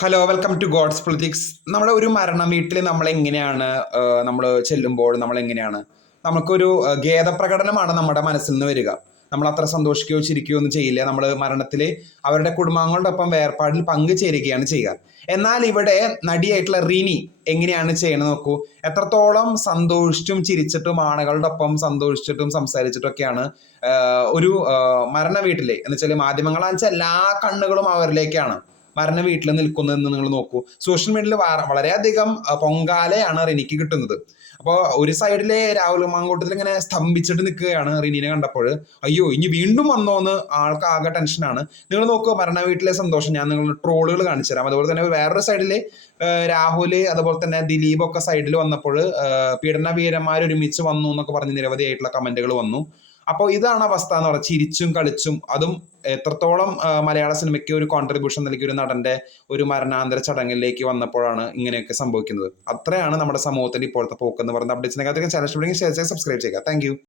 Hello welcome to god's politics. നമ്മുടെ ഒരു മരണം വീട്ടിൽ നമ്മൾ എങ്ങനെയാണ് നമ്മൾ ചെല്ലുമ്പോൾ നമ്മൾ എങ്ങനെയാണ് നമുക്കൊരു ഖേദപ്രകടനമാണ് നമ്മുടെ മനസ്സിൽ നിന്ന് വരിക. നമ്മൾ അത്ര സന്തോഷിക്കുകയോ ചിരിക്കുകയോ ഒന്നും ചെയ്യില്ല. നമ്മൾ മരണത്തിൽ അവരുടെ കുടുംബാംഗങ്ങളോടൊപ്പം വേർപാടിൽ പങ്കുചേരുകയാണ് ചെയ്യുക. എന്നാൽ ഇവിടെ നടിയായിട്ടുള്ള റിനി എങ്ങനെയാണ് ചെയ്യണത് നോക്കൂ. എത്രത്തോളം സന്തോഷിച്ചും ചിരിച്ചിട്ടും ആളുകളുടെ ഒപ്പം സന്തോഷിച്ചിട്ടും സംസാരിച്ചിട്ടും ഒക്കെയാണ് ഒരു മരണ വീട്ടിലെ എന്ന് വെച്ചാൽ മാധ്യമങ്ങളാണെന്ന് വെച്ചാൽ എല്ലാ കണ്ണുകളും അവരിലേക്കാണ് മരണ വീട്ടിൽ നിൽക്കുന്നതെന്ന് നിങ്ങൾ നോക്കൂ. സോഷ്യൽ മീഡിയയിൽ വളരെയധികം പൊങ്കാലയാണ് റിനിക്ക് കിട്ടുന്നത്. അപ്പോൾ ഒരു സൈഡിലെ രാഹുൽ മാങ്കൂട്ടത്തിൽ ഇങ്ങനെ സ്തംഭിച്ചിട്ട് നിൽക്കുകയാണ് റിനീനെ കണ്ടപ്പോൾ. അയ്യോ ഇനി വീണ്ടും വന്നോന്ന് ആൾക്ക് ആകെ ടെൻഷനാണ്. നിങ്ങൾ നോക്കുക മരണ വീട്ടിലെ സന്തോഷം. ഞാൻ നിങ്ങൾ ട്രോളുകൾ കാണിച്ചു തരാം. അതുപോലെ തന്നെ വേറൊരു സൈഡില് രാഹുല് അതുപോലെ തന്നെ ദിലീപ് ഒക്കെ സൈഡിൽ വന്നപ്പോൾ പീഡന വീരന്മാർ ഒരുമിച്ച് വന്നു എന്നൊക്കെ പറഞ്ഞ് നിരവധിയായിട്ടുള്ള കമന്റുകൾ വന്നു. അപ്പോൾ ഇതാണ് അവസ്ഥ എന്ന് പറഞ്ഞാൽ ചിരിച്ചും കളിച്ചും അതും എത്രത്തോളം മലയാള സിനിമയ്ക്ക് ഒരു കോൺട്രിബ്യൂഷൻ നൽകിയ ഒരു നടന്റെ ഒരു മരണാന്തര ചടങ്ങിലേക്ക് വന്നപ്പോഴാണ് ഇങ്ങനെയൊക്കെ സംഭവിക്കുന്നത്. അത്രയാണ് നമ്മുടെ സമൂഹത്തിൽ ഇപ്പോഴത്തെ പോക്കെന്ന് പറയുന്നത്. അപ്ഡേറ്റ്സിനെക്കാൾ ചാനൽ സബ്സ്ക്രൈബ് ചെയ്യുക. താങ്ക്